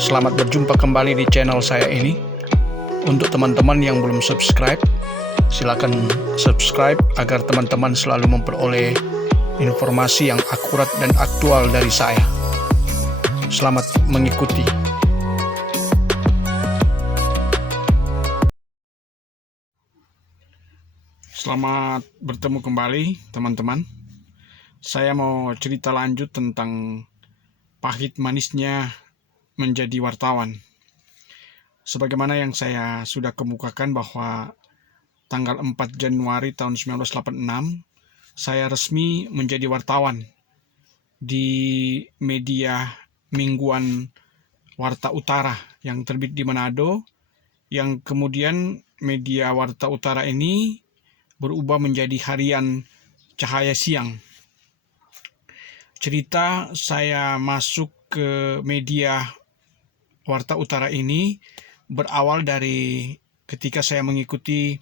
Selamat berjumpa kembali di channel saya ini. Untuk teman-teman yang belum subscribe, silakan subscribe agar teman-teman selalu memperoleh informasi yang akurat dan aktual dari saya. Selamat mengikuti. Selamat bertemu kembali teman-teman. Saya mau cerita lanjut tentang pahit manisnya menjadi wartawan. Sebagaimana yang saya sudah kemukakan bahwa tanggal 4 Januari tahun 1986 saya resmi menjadi wartawan di media mingguan Warta Utara yang terbit di Manado, yang kemudian media Warta Utara ini berubah menjadi harian Cahaya Siang. Cerita saya masuk ke media Warta Utara ini berawal dari ketika saya mengikuti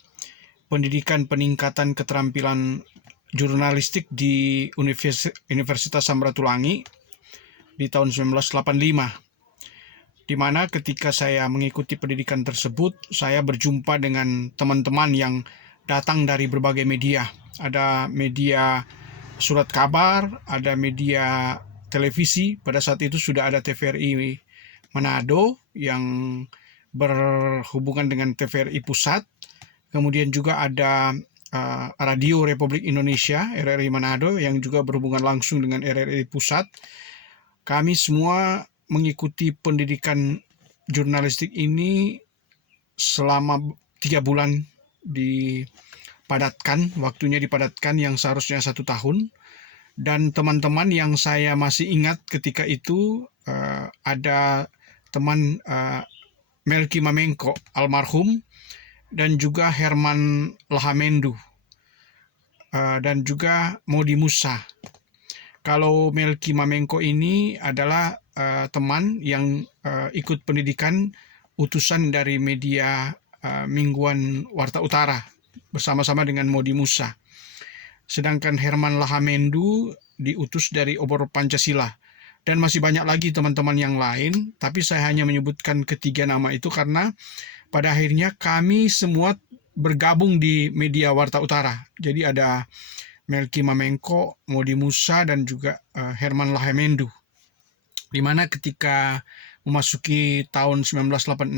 pendidikan peningkatan keterampilan jurnalistik di Universitas Samratulangi di tahun 1985. Di mana ketika saya mengikuti pendidikan tersebut, saya berjumpa dengan teman-teman yang datang dari berbagai media. Ada media surat kabar, ada media televisi. Pada saat itu sudah ada TVRI Manado yang berhubungan dengan TVRI Pusat. Kemudian juga ada Radio Republik Indonesia, RRI Manado, yang juga berhubungan langsung dengan RRI Pusat. Kami semua mengikuti pendidikan jurnalistik ini selama 3 bulan dipadatkan, waktunya dipadatkan yang seharusnya 1 tahun. Dan teman-teman yang saya masih ingat ketika itu ada teman Melki Mamengko almarhum, dan juga Herman Lahamendu, dan juga Modi Musa. Kalau Melki Mamengko ini adalah teman yang ikut pendidikan utusan dari media mingguan Warta Utara bersama-sama dengan Modi Musa. Sedangkan Herman Lahamendu diutus dari Obor Pancasila. Dan masih banyak lagi teman-teman yang lain, tapi saya hanya menyebutkan ketiga nama itu karena pada akhirnya kami semua bergabung di media Warta Utara. Jadi ada Melki Mamengko, Modi Musa, dan juga Herman Lahamendu. Di mana ketika memasuki tahun 1986,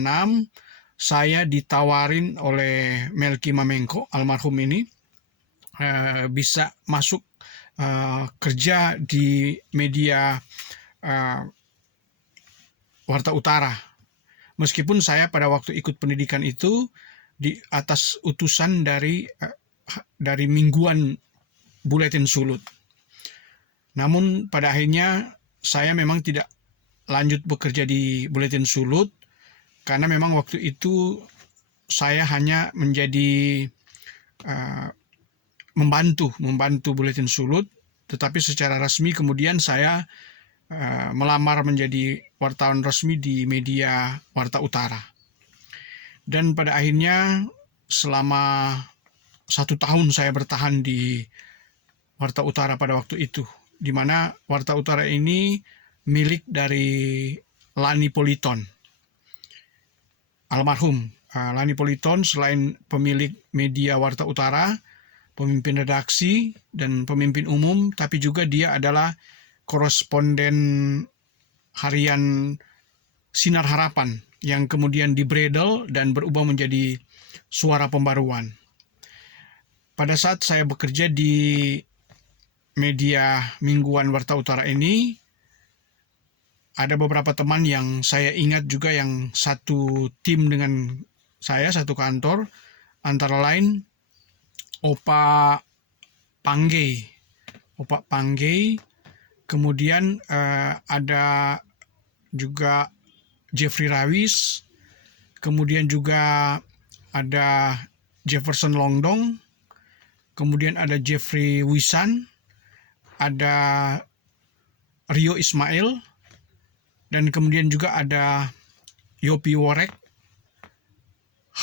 saya ditawarin oleh Melki Mamengko, almarhum ini, bisa masuk kerja di media Warta Utara. Meskipun saya pada waktu ikut pendidikan itu di atas utusan dari mingguan Buletin Sulut. Namun pada akhirnya saya memang tidak lanjut bekerja di Buletin Sulut karena memang waktu itu saya hanya menjadi membantu Buletin Sulut, tetapi secara resmi kemudian saya melamar menjadi wartawan resmi di media Warta Utara. Dan pada akhirnya selama 1 tahun saya bertahan di Warta Utara pada waktu itu, di mana Warta Utara ini milik dari Lani Politon, almarhum. Lani Politon selain pemilik media Warta Utara, pemimpin redaksi dan pemimpin umum, tapi juga dia adalah koresponden harian Sinar Harapan yang kemudian dibredel dan berubah menjadi Suara Pembaruan. Pada saat saya bekerja di media mingguan Warta Utara ini, ada beberapa teman yang saya ingat juga yang satu tim dengan saya, satu kantor, antara lain Opa Panggei, kemudian ada juga Jeffrey Rawis, kemudian juga ada Jefferson Longdong, kemudian ada Jeffrey Wisan, ada Rio Ismail, dan kemudian juga ada Yopi Worek,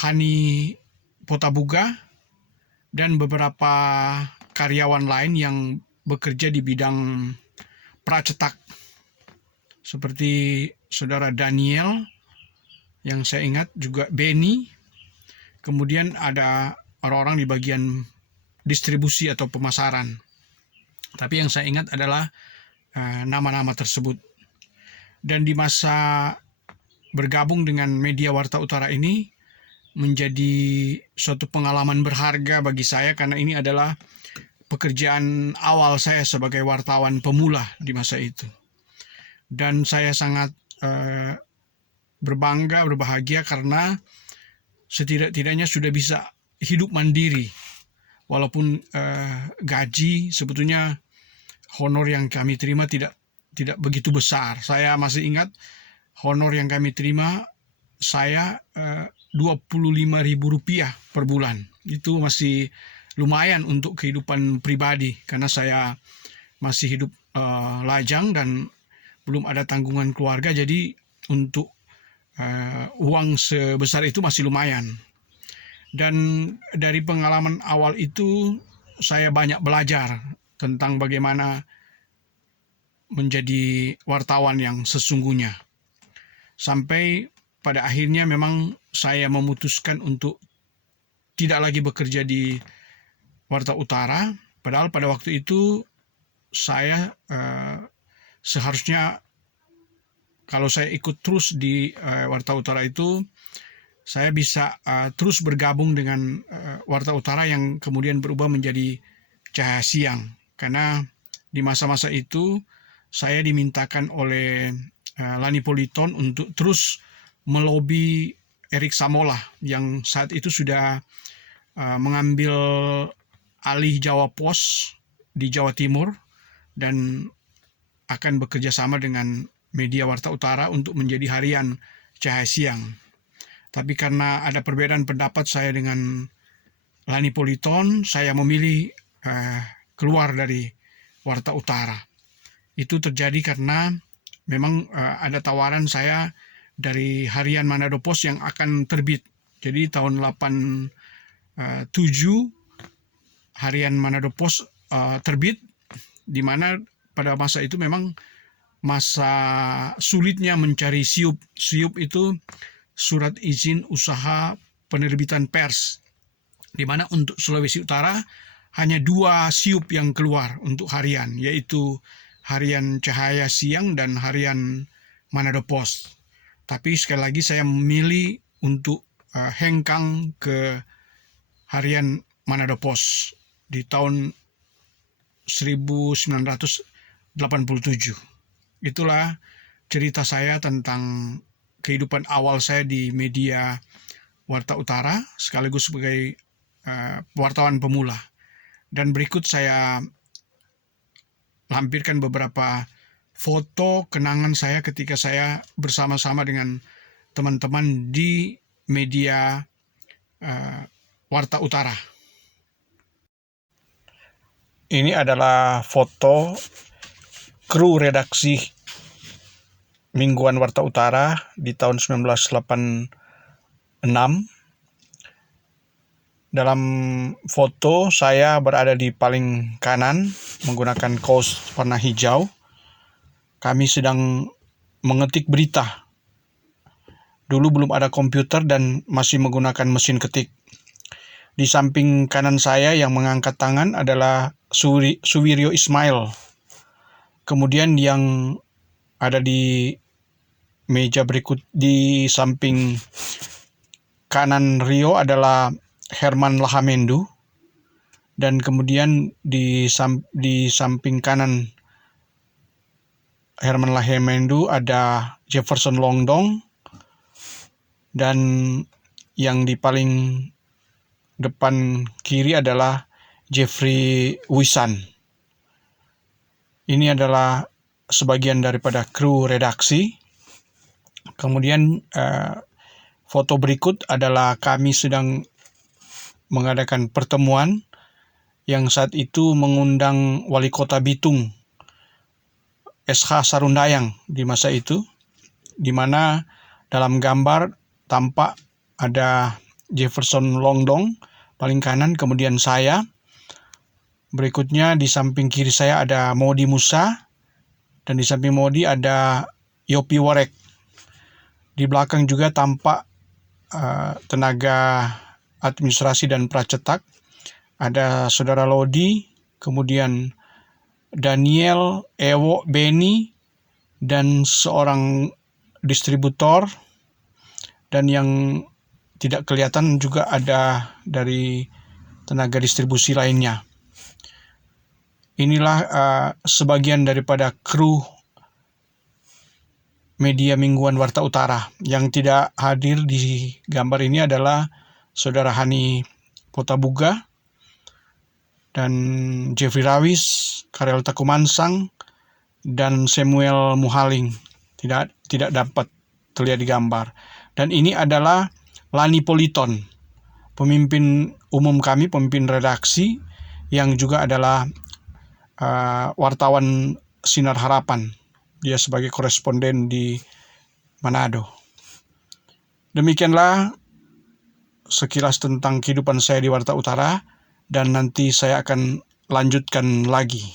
Hani Potabuga, dan beberapa karyawan lain yang bekerja di bidang pracetak seperti saudara Daniel, yang saya ingat juga Benny, kemudian ada orang-orang di bagian distribusi atau pemasaran. Tapi yang saya ingat adalah nama-nama tersebut. Dan di masa bergabung dengan Media Warta Utara ini menjadi suatu pengalaman berharga bagi saya, karena ini adalah pekerjaan awal saya sebagai wartawan pemula di masa itu. Dan saya sangat berbangga, berbahagia karena setidak-tidaknya sudah bisa hidup mandiri. Walaupun gaji, sebetulnya honor yang kami terima tidak begitu besar. Saya masih ingat honor yang kami terima, saya Rp25.000 per bulan. Itu masih lumayan untuk kehidupan pribadi, karena saya masih hidup lajang dan belum ada tanggungan keluarga, jadi untuk uang sebesar itu masih lumayan. Dan dari pengalaman awal itu saya banyak belajar tentang bagaimana menjadi wartawan yang sesungguhnya. Sampai pada akhirnya memang saya memutuskan untuk tidak lagi bekerja di Warta Utara, padahal pada waktu itu saya seharusnya kalau saya ikut terus di Warta Utara itu, saya bisa terus bergabung dengan Warta Utara yang kemudian berubah menjadi Cahaya Siang. Karena di masa-masa itu saya dimintakan oleh Lani Politon untuk terus melobi Erik Samola yang saat itu sudah mengambil alih Jawa Pos di Jawa Timur dan akan bekerja sama dengan Media Warta Utara untuk menjadi harian Cahaya Siang. Tapi karena ada perbedaan pendapat saya dengan Lani Politon, saya memilih keluar dari Warta Utara. Itu terjadi karena memang ada tawaran saya dari harian Manado Post yang akan terbit. Jadi tahun 87 harian Manado Post terbit, di mana pada masa itu memang masa sulitnya mencari SIUP. SIUP itu surat izin usaha penerbitan pers, di mana untuk Sulawesi Utara hanya 2 SIUP yang keluar untuk harian, yaitu harian Cahaya Siang dan harian Manado Post. Tapi sekali lagi saya memilih untuk hengkang ke harian Manado Post di tahun 1987. Itulah cerita saya tentang kehidupan awal saya di Media Warta Utara sekaligus sebagai wartawan pemula. Dan berikut saya lampirkan beberapa foto kenangan saya ketika saya bersama-sama dengan teman-teman di Media Warta Utara. Ini adalah foto kru redaksi Mingguan Warta Utara di tahun 1986. Dalam foto saya berada di paling kanan menggunakan kaos warna hijau. Kami sedang mengetik berita. Dulu belum ada komputer dan masih menggunakan mesin ketik. Di samping kanan saya yang mengangkat tangan adalah Suwiryo Ismail. Kemudian yang ada di meja berikut di samping kanan Rio adalah Herman Lahamendu, dan kemudian di samping kanan Herman Lahamendu ada Jefferson Longdong, dan yang di paling depan kiri adalah Jeffrey Wisan. Ini adalah sebagian daripada kru redaksi. Kemudian foto berikut adalah kami sedang mengadakan pertemuan yang saat itu mengundang Wali Kota Bitung, SH Sarundayang di masa itu, di mana dalam gambar tampak ada Jefferson Longdong paling kanan, kemudian saya. Berikutnya di samping kiri saya ada Modi Musa, dan di samping Modi ada Yopi Warek. Di belakang juga tampak tenaga administrasi dan pracetak. Ada Saudara Lodi, kemudian Daniel, Ewo, Beni, dan seorang distributor. Dan yang tidak kelihatan juga ada dari tenaga distribusi lainnya. Inilah sebagian daripada kru media mingguan Warta Utara. Yang tidak hadir di gambar ini adalah Saudara Hani Potabuga dan Jeffrey Rawis, Karel Takumansang, dan Samuel Muhaling. Tidak dapat terlihat di gambar. Dan ini adalah Lani Politon, pemimpin umum kami, pemimpin redaksi, yang juga adalah wartawan Sinar Harapan. Dia sebagai koresponden di Manado. Demikianlah sekilas tentang kehidupan saya di Warta Utara, dan nanti saya akan lanjutkan lagi.